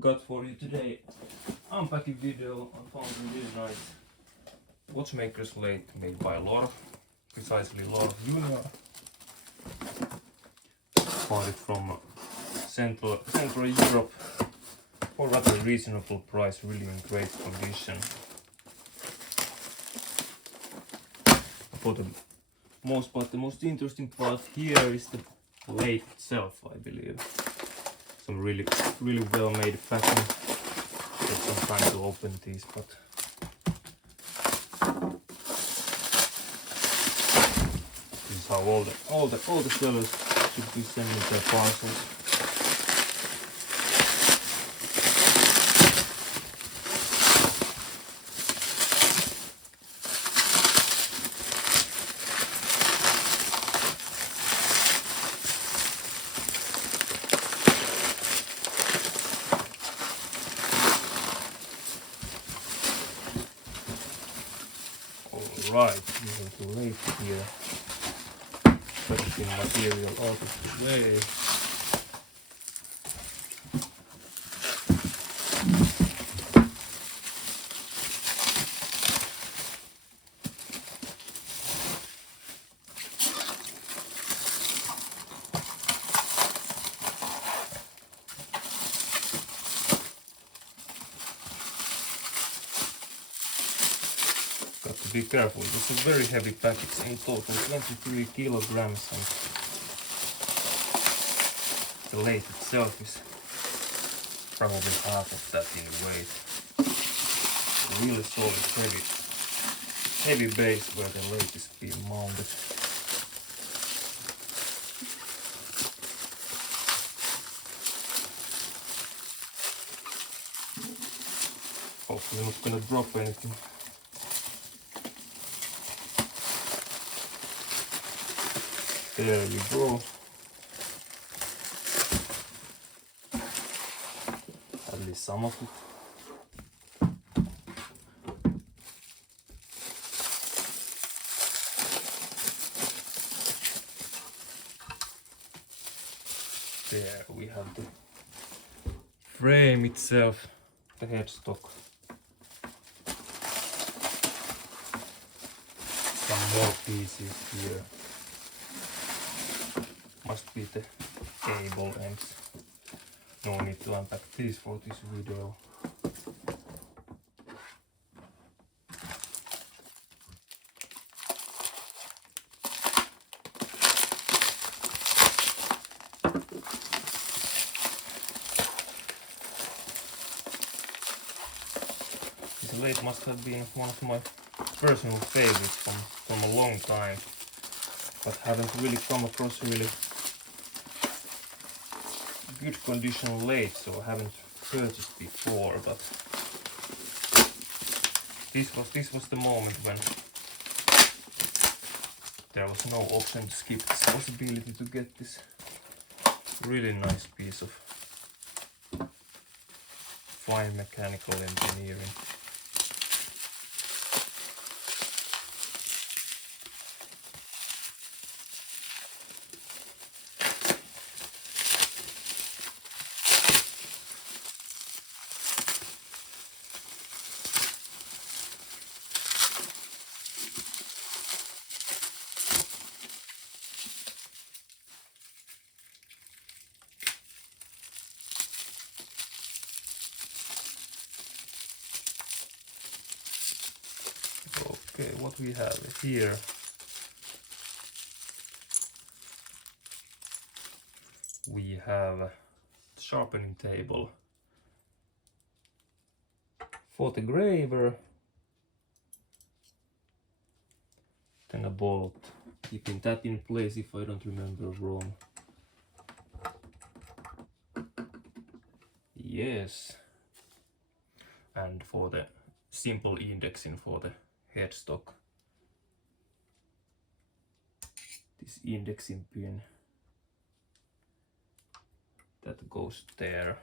got for you today unpacking video. I found a really nice Watchmakers lathe made by Lorch, precisely Lorch Junior. Bought it from Central Europe for rather reasonable price, really in great condition. For the most interesting part here is the lathe itself, I believe. Some really well made packing. Take some time to open these, but this is how all the sellers should be sending their parcels. Alright, we have the lathe here. Packaging material out of the way. Got to be careful, it's a very heavy package, in total 23 kilograms, and the lathe itself is probably half of that in weight. Really solid, heavy base where the lathe is being mounted. Hopefully not gonna drop anything. There we go. At least some of it. There we have the frame itself, the headstock. Some more pieces here. Must be the cable ends. No need to unpack these for this video. This lathe must have been one of my personal favorites from a long time, but haven't really come across really good condition lathe, so I haven't purchased before, but this was the moment when there was no option to skip this possibility to get this really nice piece of fine mechanical engineering. Okay, what we have here, we have a sharpening table for the graver, then a bolt, keeping that in place if I don't remember wrong. Yes, and for the simple indexing for the headstock, this indexing pin that goes there.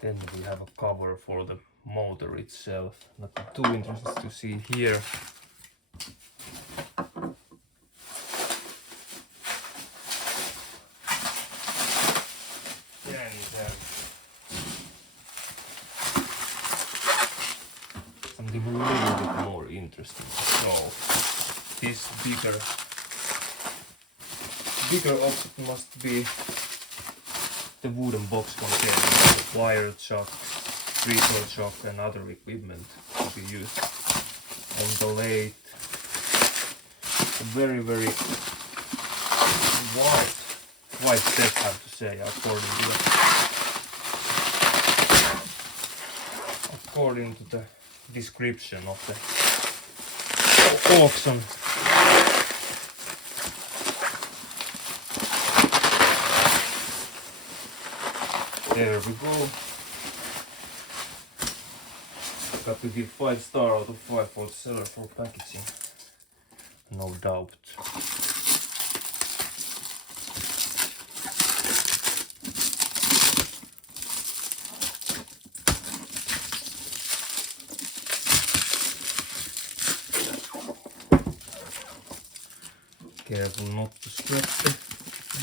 Then we have a cover for the motor itself. Not too interested to see here. Something a little bit more interesting. So this bigger object must be the wooden box containing the wire chuck, recoil chuck and other equipment to be used on the lathe. A very wide set, I have to say, according to the description of the auction. There we go. Got to give 5 stars out of 5 for the seller for packaging. No doubt. Careful not to scratch the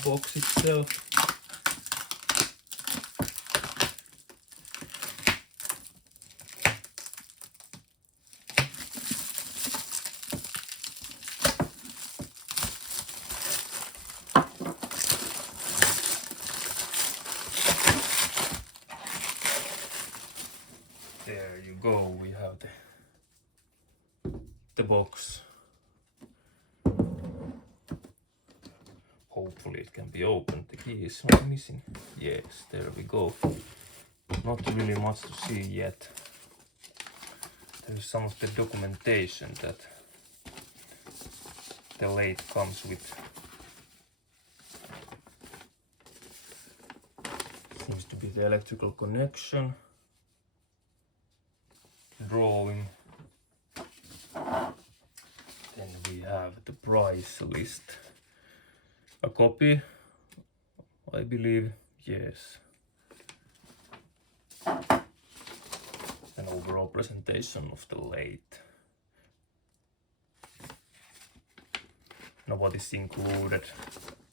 box itself. There you go, we have the box. Hopefully it can be opened. The key is not missing. Yes, there we go. Not really much to see yet. There's some of the documentation that the lathe comes with. Seems to be the electrical connection, drawing. Then we have the price list. A copy, I believe, yes. An overall presentation of the lathe. Now what is included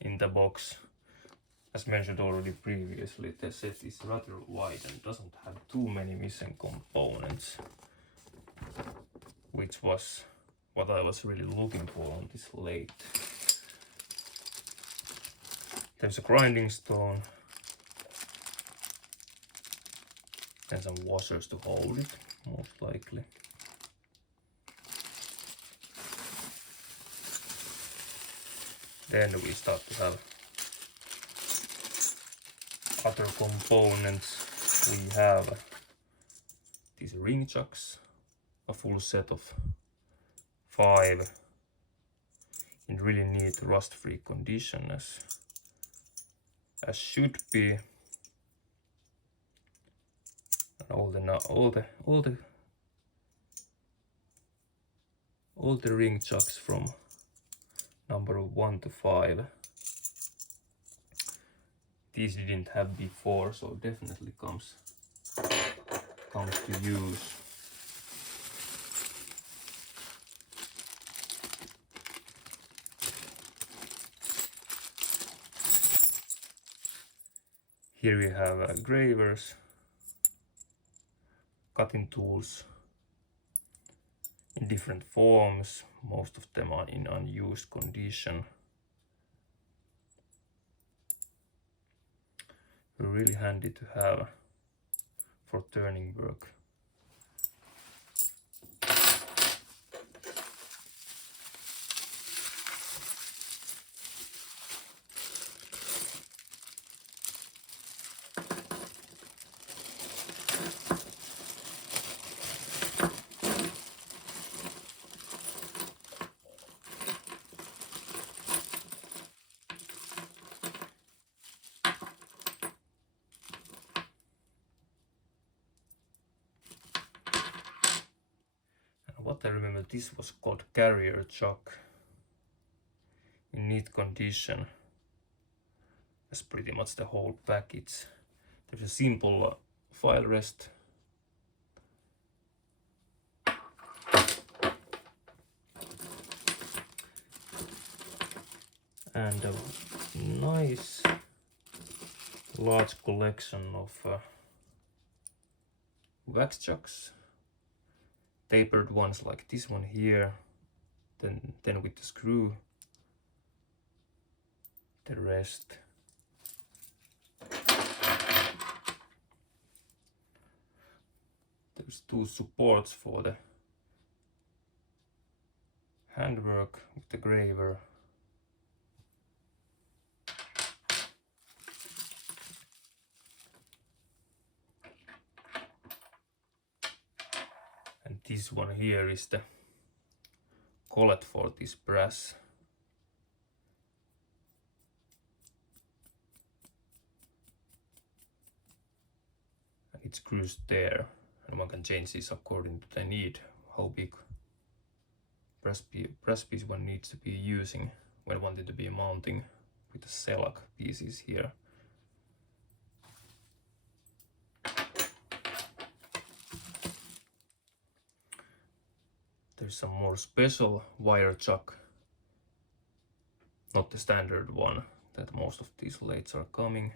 in the box? As mentioned already previously, the set is rather wide and doesn't have too many missing components, which was what I was really looking for on this lathe. There's a grinding stone and some washers to hold it, most likely. Then we start to have other components. We have these ring chucks, a full set of 5 in really neat rust-free condition as should be. And all the ring chucks from number 1 to 5. These didn't have before, so definitely comes to use. Here we have gravers, cutting tools in different forms. Most of them are in unused condition. Really handy to have for turning work. What I remember, this was called carrier chuck, in neat condition. That's pretty much the whole package. There's a simple file rest and a nice large collection of wax chucks, tapered ones like this one here, then with the screw, the rest. There's two supports for the handwork with the graver. And this one here is the collet for this brass. And it screws there, and one can change this according to the need, how big brass piece one needs to be using when wanting to be mounting with the shellac pieces here. There's some more special wire chuck, not the standard one that most of these lathes are coming.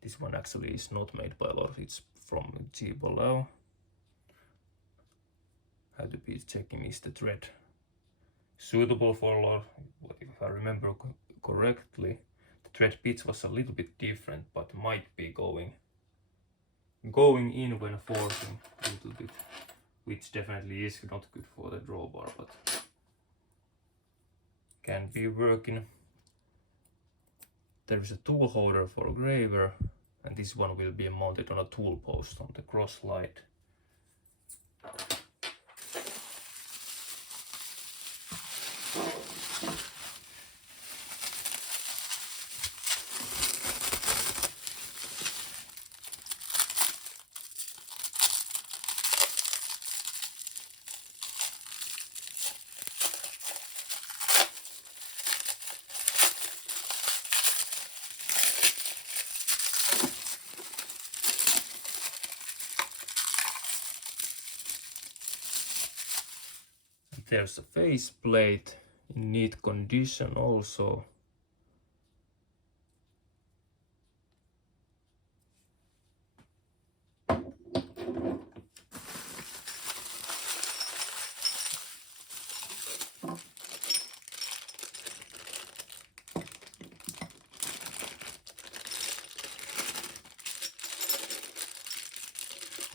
This one actually is not made by Lorch, it's from G below. Have to be checking is the thread suitable for Lorch. If I remember correctly, the thread pitch was a little bit different, but might be going in when forcing a little bit, which definitely is not good for the drawbar, but can be working. There is a tool holder for a graver, and this one will be mounted on a tool post on the cross slide. There's a face plate in neat condition also.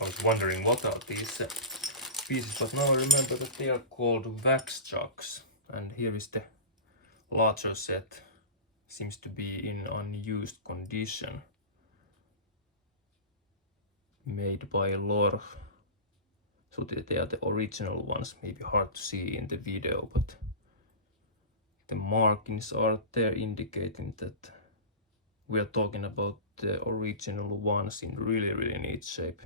I was wondering what are these pieces, but now I remember that they are called wax chucks, and here is the larger set. Seems to be in unused condition, made by Lorch, so they are the original ones. Maybe hard to see in the video, but the markings are there indicating that we are talking about the original ones in really neat shape,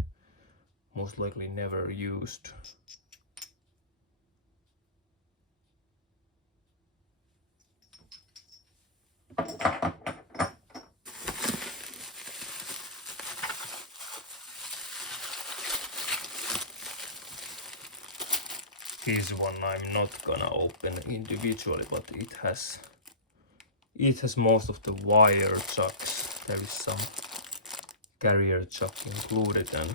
most likely never used. This one I'm not gonna open individually, but it has most of the wire chucks. There is some carrier chuck included, and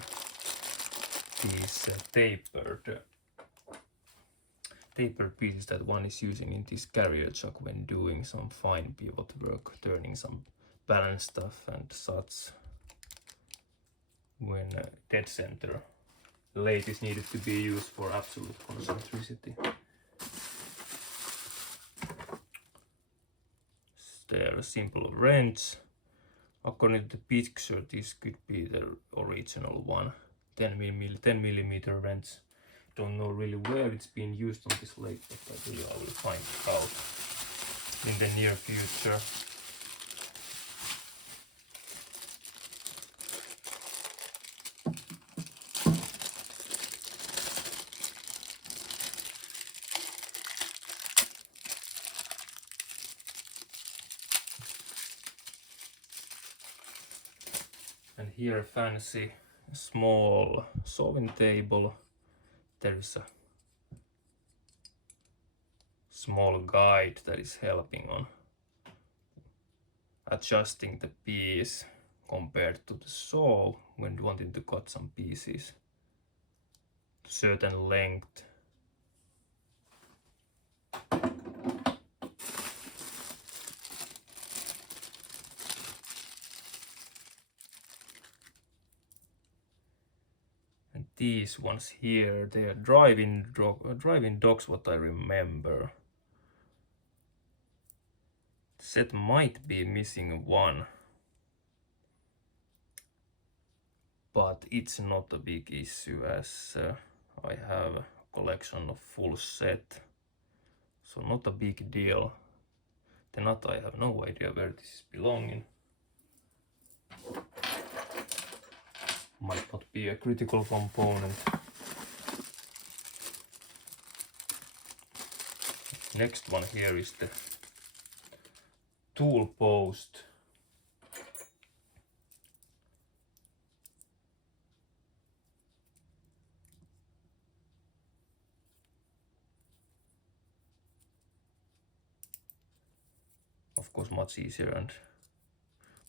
these tapered pieces that one is using in this carrier chuck when doing some fine pivot work, turning some balance stuff and such. When dead center lathe is needed to be used for absolute concentricity. There are simple wrench. According to the picture, this could be the original one. 10mm wrench. Don't know really where it's been used on this lathe, but I will find out in the near future. And here a fancy small sewing table. There is a small guide that is helping on adjusting the piece compared to the saw when wanting to cut some pieces to certain length. And these ones here, they are driving dogs, what I remember. The set might be missing one, but it's not a big issue as I have a collection of full set, so not a big deal. The nut, I have no idea where this is belonging. Might not be a critical component. Next one here is the tool post. Of course, much easier and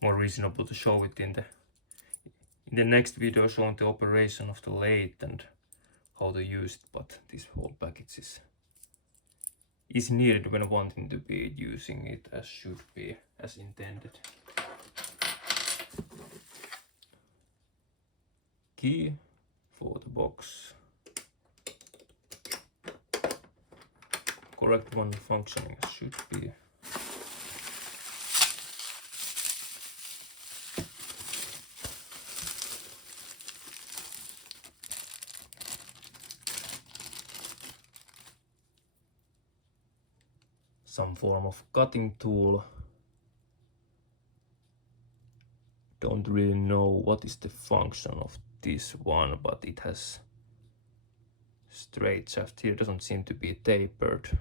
more reasonable to show it in the next video, showing the operation of the lathe and how to use it, but this whole package is needed when wanting to be using it as should be, as intended. Key for the box. Correct one functioning as should be. Some form of cutting tool. Don't really know what is the function of this one, but it has straight shaft here, doesn't seem to be tapered.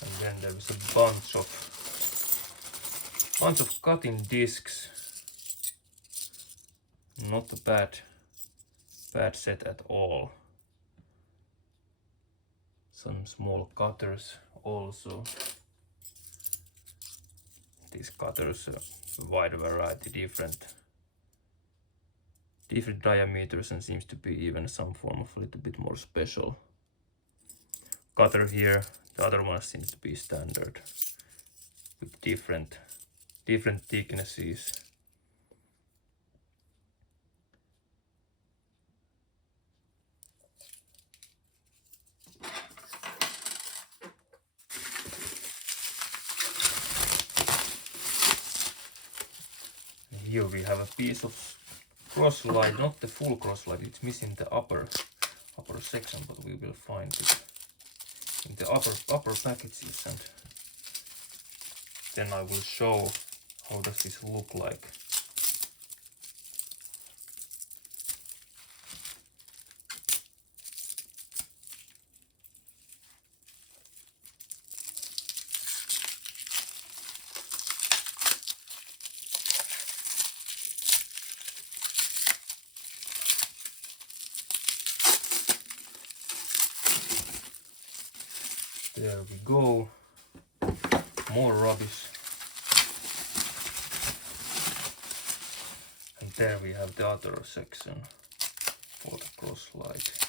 And then there is a bunch of cutting discs. Not a bad set at all. Some small cutters also. These cutters, a wide variety, different diameters, and seems to be even some form of a little bit more special cutter here. The other one seems to be standard with different thicknesses. Here we have a piece of crosslight, not the full crosslight, it's missing the upper section, but we will find it in the upper packages, and then I will show how does this look like. There we go, more rubbish. And there we have the other section for the crosslight.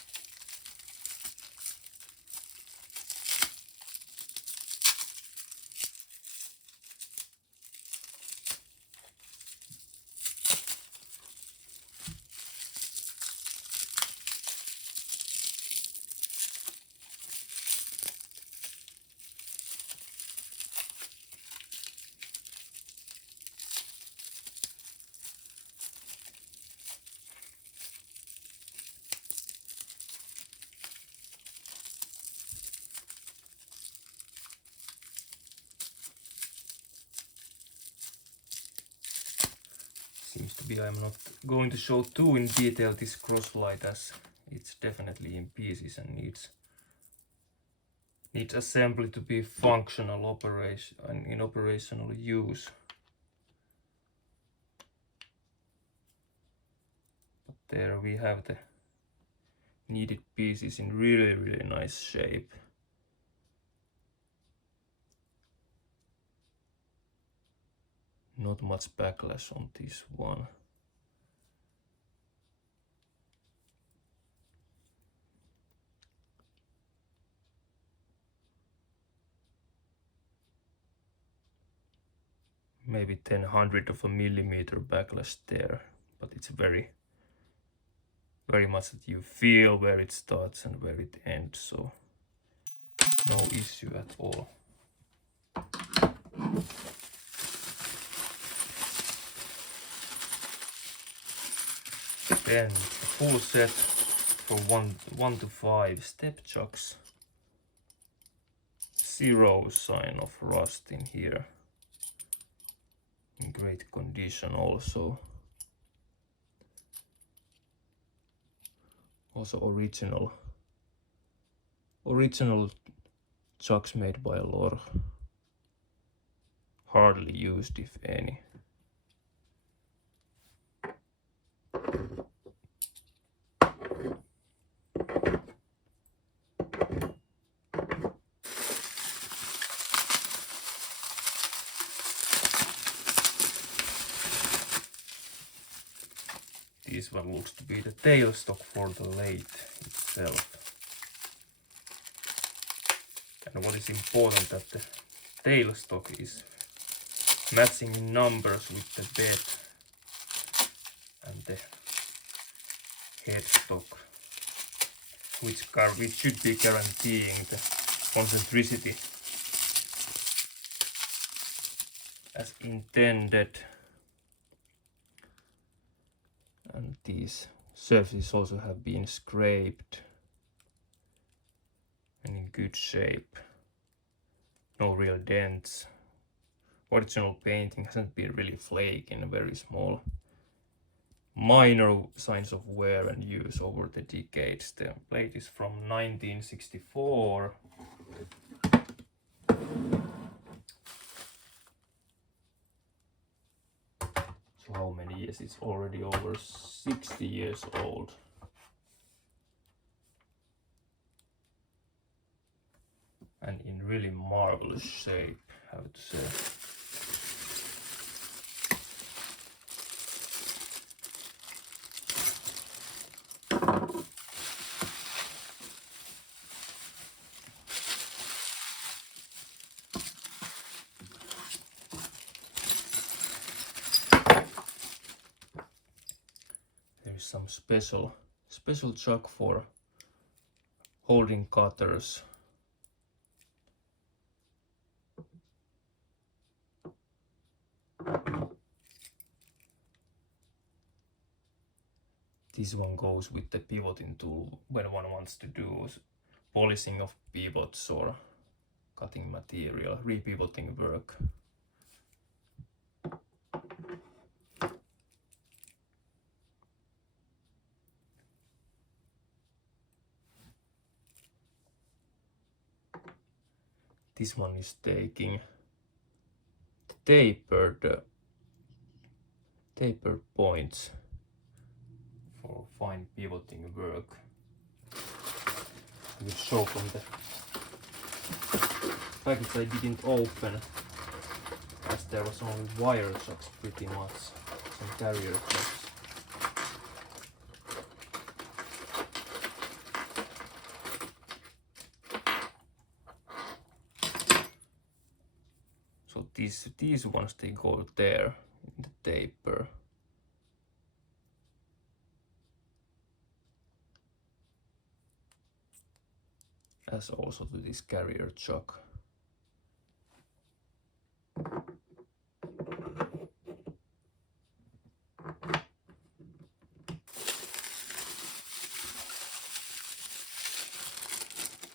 Seems to be I'm not going to show too in detail this crosslight, as it's definitely in pieces and needs assembly to be functional operation and in operational use. there we have the needed pieces in really nice shape. Not much backlash on this one. Maybe 1/10 of a millimeter backlash there, but it's very much that you feel where it starts and where it ends, so no issue at all. Then a full set for 1 to 5 step chucks. 0 sign of rust in here. In great condition also. Also original chucks made by Lorch. Hardly used, if any. This one looks to be the tailstock for the lathe itself. And what is important that the tailstock is matching in numbers with the bed and the headstock, which should be guaranteeing the concentricity as intended. And these surfaces also have been scraped and in good shape. No real dents. Original painting hasn't been really flaky and very small. Minor signs of wear and use over the decades. The plate is from 1964. So how many years? It's already over 60 years old. And in really marvelous shape, I have to say. There is some special chuck for holding cutters. This one goes with the pivoting tool when one wants to do polishing of pivots or cutting material, repivoting work. This one is taking tapered points for fine pivoting work. I will show from the package I didn't open, as there was only wire chucks pretty much, some carrier chucks. So these ones, they go there in the taper. As also to this carrier chuck.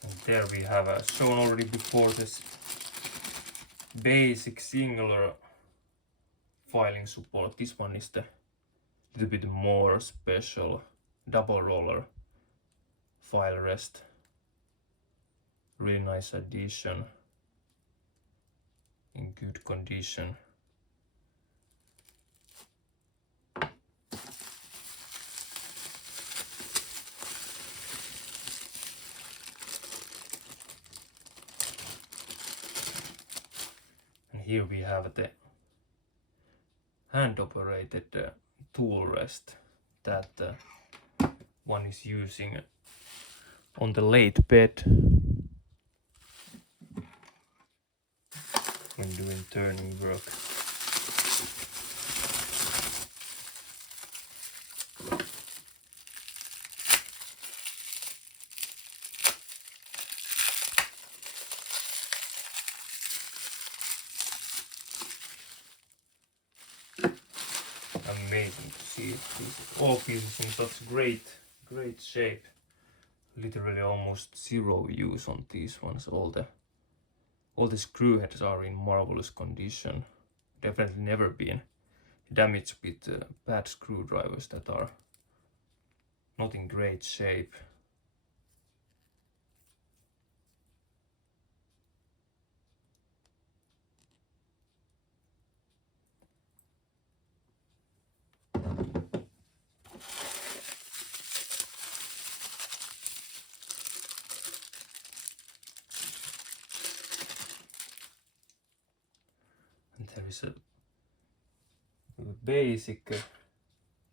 And there we have shown already before this basic singular filing support. This one is the little bit more special double roller file rest. Really nice addition, in good condition. here we have the hand-operated tool rest that one is using on the lathe bed when doing turning work. Amazing to see it. All pieces in such great shape. Literally almost zero use on these ones. All the screw heads are in marvelous condition. Definitely never been damaged with bad screwdrivers that are not in great shape. And there is a basic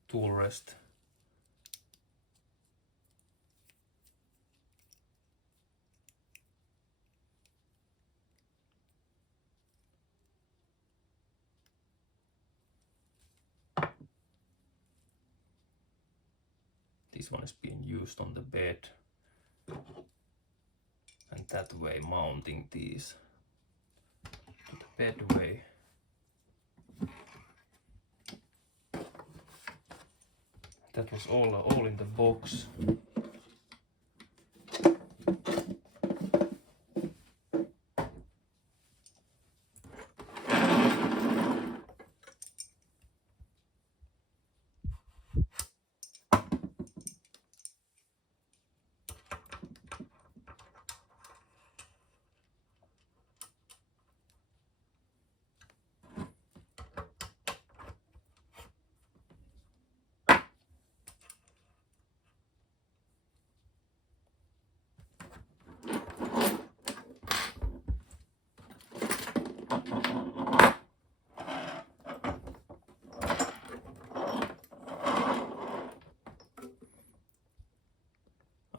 tool rest. This one is being used on the bed, and that way mounting these to the bedway. That was all in the box.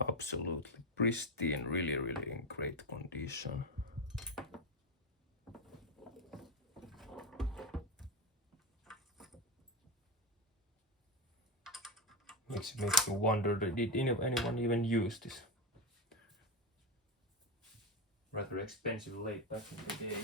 Absolutely pristine, really in great condition. Makes me wonder, did anyone even use this rather expensive lathe back in the days?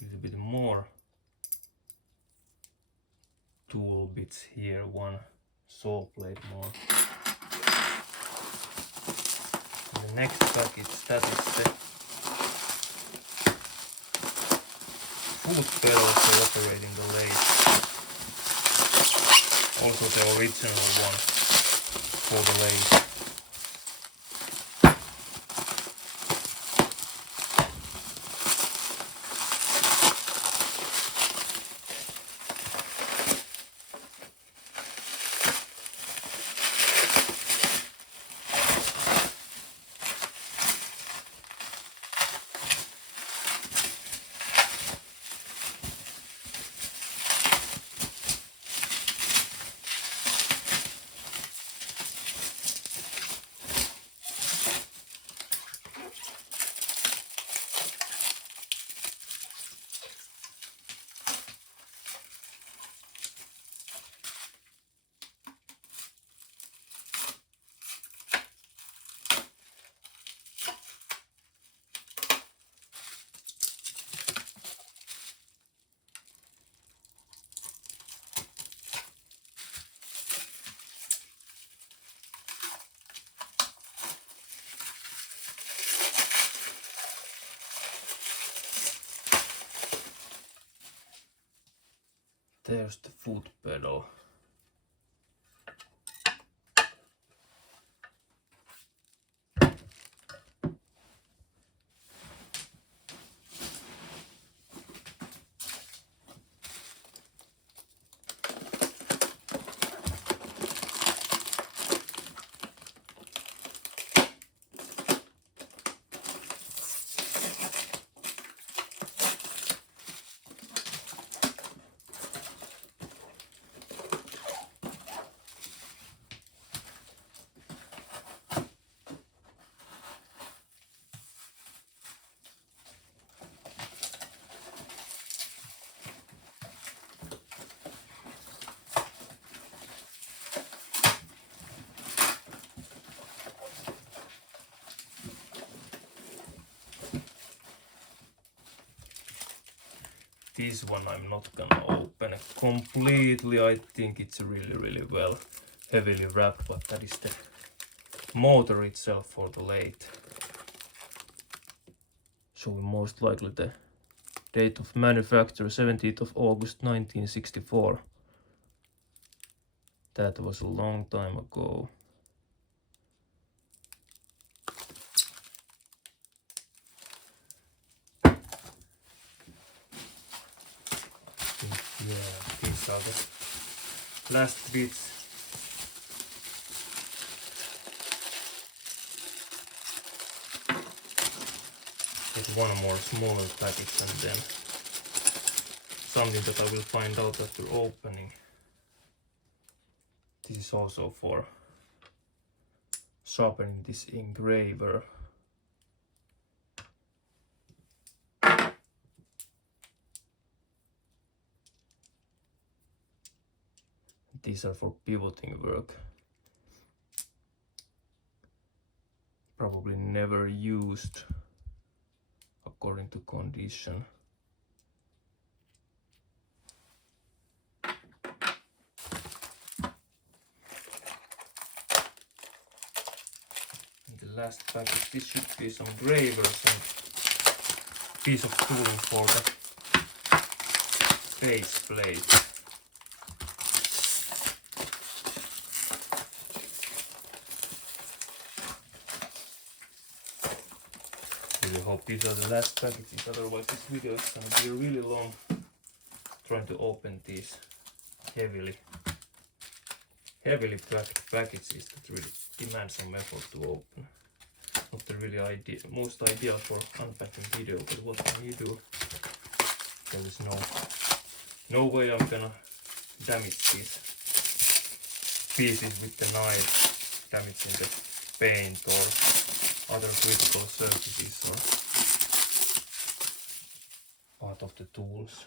A little bit more tool bits here, one saw blade more. And the next package, that is the foot pedal for operating the lathe. Also the original one for the lathe. There's the foot pedal. This one I'm not gonna open completely. I think it's really well heavily wrapped, but that is the motor itself for the lathe. Showing most likely the date of manufacture, 17th of August 1964. That was a long time ago. Yeah, these are the last bits. Get one more smaller package and then something that I will find out after opening. This is also for sharpening this engraver. These are for pivoting work. Probably never used according to condition. And the last package, this should be some gravers and piece of tooling for the face plate. I hope these are the last packages, otherwise this video is going to be really long trying to open these heavily packed packages that really demand some effort to open. Not the really most ideal for unpacking video, but what can you do? There is no way I'm gonna damage these pieces with the knife, damaging the paint or other critical surfaces or part of the tools.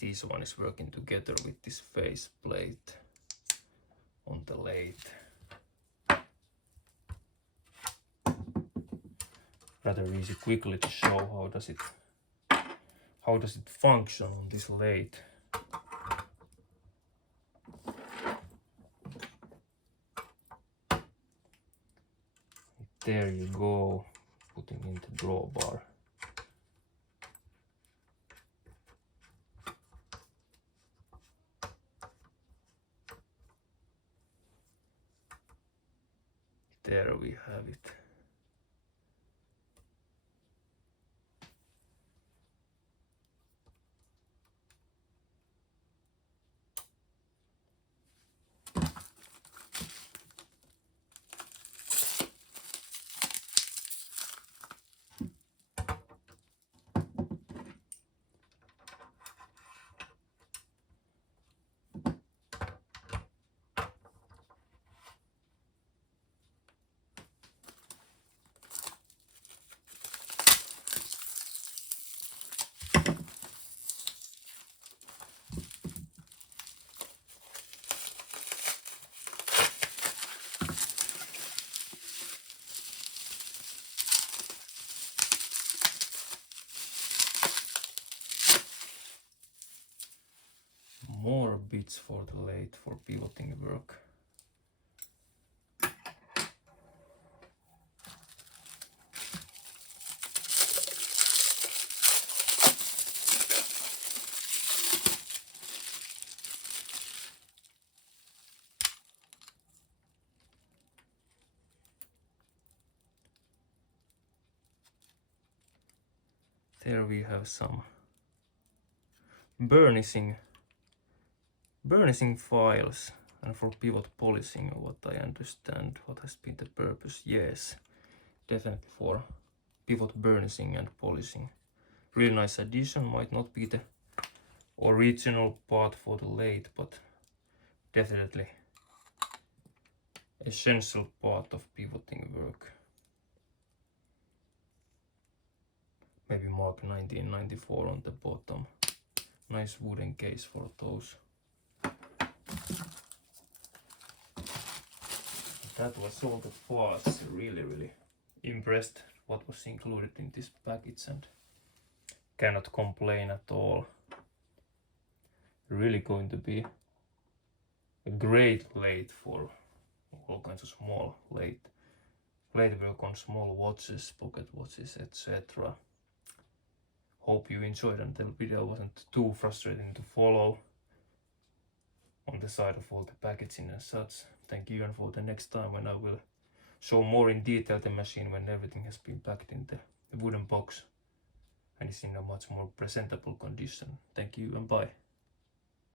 This one is working together with this face plate on the lathe. Rather easy quickly to show how does it function on this lathe. There you go, putting in the drawbar. There we have it. More bits for the lathe for pivoting work. There we have some burnishing files, and for pivot polishing, what I understand, what has been the purpose. Yes, definitely for pivot burnishing and polishing. Really nice addition. Might not be the original part for the lathe, but definitely essential part of pivoting work. Maybe mark 1994 on the bottom. Nice wooden case for those. That was all the parts. Really impressed what was included in this package and cannot complain at all. Really going to be a great lathe for all kinds of small lathe work on small watches, pocket watches, etc. Hope you enjoyed and the video wasn't too frustrating to follow on the side of all the packaging and such. Thank you, and for the next time when I will show more in detail the machine when everything has been packed in the wooden box and is in a much more presentable condition. Thank you and bye.